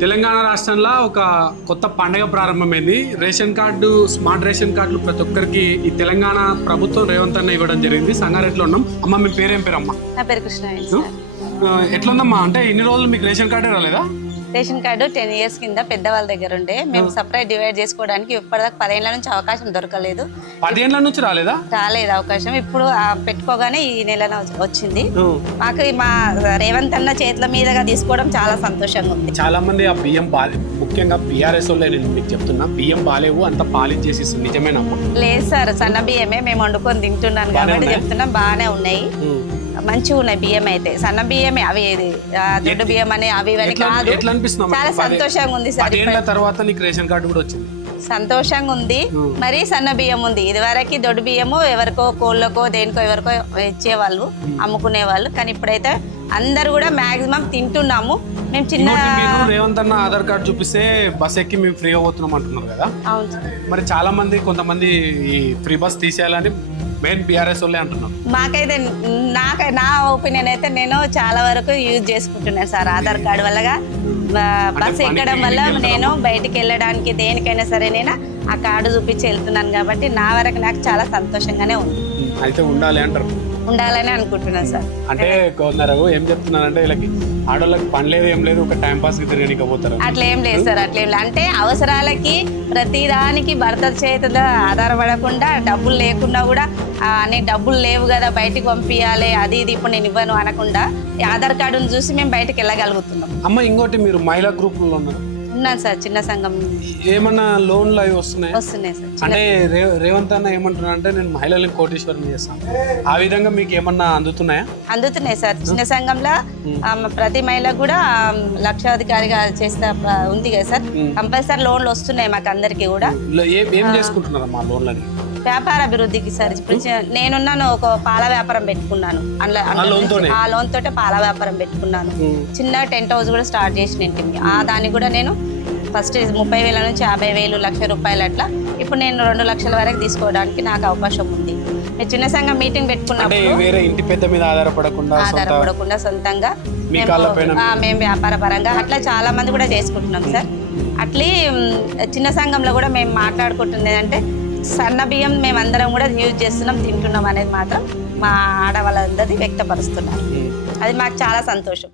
తెలంగాణ రాష్ట్రంలో ఒక కొత్త పండుగ ప్రారంభమైంది. రేషన్ కార్డు, స్మార్ట్ రేషన్ కార్డులు ప్రతి ఒక్కరికి ఈ తెలంగాణ ప్రభుత్వం రేవంత్ అన్న ఇవ్వడం జరిగింది. సంగారెడ్డిలో ఉన్నాం. అమ్మ మీ పేరేం పేరు అమ్మ? నా పేరు కృష్ణ. ఎట్లుందమ్మా? అంటే ఇన్ని రోజులు మీకు రేషన్ కార్డే రాలేదా? రేషన్ కార్డు 10 years కింద పెద్దవాళ్ళ దగ్గర ఉండే మేము సపరేట్ డివైడ్ చేసుకోవడానికి ఇప్పటిదాకా 10 ఏళ్ల నుంచి అవకాశం దొరకలేదు. 10 ఏళ్ల నుంచి రాలేదు అవకాశం. ఇప్పుడు పెట్టుకోగానే ఈ నెల వచ్చింది. మాకు మా రేవంత్ అన్న చేతుల మీదుగా తీసుకోవడం చాలా సంతోషంగా ఉంది. చాలా మంది ఆ బియ్యం ముఖ్యంగా బీఆర్ఎస్ వాళ్ళే, నేను మీకు చెప్తున్నా, బియ్యం బాలేవు, అంత పాలించేసి నిజమేనమ్మా? లేదు సార్, సన్న బియ్యమే మేము వండుకొని తింటున్నాను కాబట్టి చెప్తున్నాం. బాగానే ఉన్నాయి, మంచిగా ఉన్నాయి బియ్యం అయితే. సన్న బియ్యమే అవి, దొడ్డు బియ్యం అని అవి ఇవన్నీ కాదు. చాలా సంతోషంగా ఉంది సార్. తర్వాత నీకు రేషన్ కార్డు కూడా వచ్చింది, సంతోషంగా ఉంది. మరి సన్న బియ్యం ఉంది. ఇది వరకు దొడ్డు బియ్యము ఎవరికో కోళ్ళకో దేనికో ఎవరికో ఇచ్చేవాళ్ళు, అమ్ముకునే వాళ్ళు. కానీ ఇప్పుడైతే అందరు కూడా మాక్సిమం తింటున్నాము. మేము చిన్న రేవంత్ అన్న ఆధార్ కార్డు చూపిస్తే బస్ ఎక్కి మేము ఫ్రీగా పోతున్నాం అంటున్నారు కదా. అవును. మరి చాలా మంది కొంతమంది ఈ ఫ్రీ బస్ తీసేయాలని మెయిన్ బీఆర్ఎస్ వాళ్ళే అంటున్నాం. మాకైతే నా ఒపీనియన్ అయితే నేను చాలా వరకు యూజ్ చేసుకుంటున్నాను సార్. ఆధార్ కార్డు వల్లగా బస్సు ఎక్కడం వల్ల నేను బయటికి వెళ్ళడానికి దేనికైనా సరే నేను ఆ కార్డు చూపించి వెళ్తున్నాను కాబట్టి నా వరకు నాకు చాలా సంతోషంగానే ఉంది. అయితే ఉండాలి అంటారు? ఉండాలని అనుకుంటున్నాను సార్. అంటే కొందరు ఏం చెప్తున్నారంటే వీళ్ళకి ఆడవాళ్ళకి పని లేదు, ఏం లేదు, ఒక టైం పాస్ కి తిరగనికపోతారు. అట్లా ఏం లేదు సార్, అట్లేం లేదు. అంటే అవసరాలకి ప్రతిదానికి భర్త చేతిలో ఆధారపడకుండా, డబ్బులు లేకుండా కూడా అనే డబ్బులు లేవు కదా బయటికి పంపించాలి అది ఇది ఇప్పుడు నేను ఇవ్వను అనకుండా ఆధార్ కార్డును చూసి మేము బయటకు వెళ్ళగలుగుతున్నాం. అమ్మ, ఇంకోటి మీరు మహిళా గ్రూపుల్లో ఉన్నారు? ఉన్నాను సార్, చిన్న సంఘం. ఏమన్నా లోన్లు అవి వస్తున్నాయి సార్. అంటే రేవంత్ అన్న ఏమంటున్నా అంటే నేను మహిళలకు కోటీశ్వరం చేస్తాను, ఆ విధంగా మీకు ఏమన్నా అందుతున్నాయా? అందుతున్నాయి సార్. చిన్న సంఘంలో ప్రతి మహిళకు కూడా లక్షాధికారిగా చేస్తా ఉంది కదా సార్. కంపల్సరీ లోన్లు వస్తున్నాయి మాకు అందరికి కూడా. ఏం చేసుకుంటున్నారమ్మా లోన్లని? వ్యాపార అభివృద్ధికి సార్. ఇప్పుడు నేనున్నాను, ఒక పాల వ్యాపారం పెట్టుకున్నాను. ఆ లోన్ తోటే పాల వ్యాపారం పెట్టుకున్నాను. చిన్న టెంట్ హౌస్ కూడా స్టార్ట్ చేసిన దానికి కూడా నేను ఫస్ట్ 30,000 నుంచి 50,000, ₹1,00,000 అట్లా. ఇప్పుడు నేను 2 లక్షల వరకు తీసుకోవడానికి నాకు అవకాశం ఉంది. చిన్న సంఘం మీటింగ్ పెట్టుకున్నప్పుడు ఇంటి పెద్ద మీద ఆధారపడకుండా సొంతంగా మేము వ్యాపార పరంగా అట్లా చాలా మంది కూడా చేసుకుంటున్నాం సార్. అట్లీ చిన్న సంఘంలో కూడా మేము మాట్లాడుకుంటున్నది అంటే సన్న బియ్యం మేమందరం కూడా యూజ్ చేస్తున్నాం, తింటున్నాం అనేది మాత్రం మా ఆడవాళ్ళందరినీ వ్యక్తపరుస్తున్నాం. అది మాకు చాలా సంతోషం.